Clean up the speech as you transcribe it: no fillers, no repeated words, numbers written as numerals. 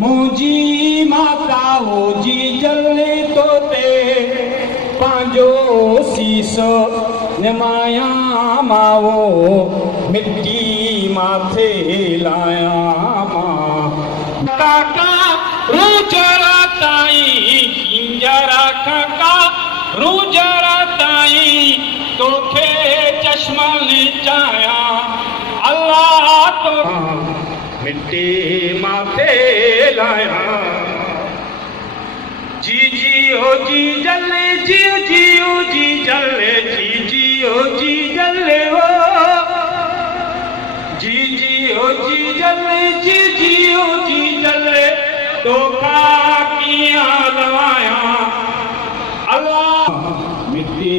मुझी माता हो जी जले तो ते पांजो सीसो निमाया मावो मिट्टी माथे लाया मां काका रूजरा ताई किंजरा काका रूजरा ताई तोखे चश्मा ने चाया अल्लाह तो मिट्टी माथे लाया जी जी ओ जी जले जी जी ओ जी जले जी जी ओ जी जले ओ जी जी ओ जी जले जी जी ओ जी जले तो का किया लवाया अल्लाह मिट्टी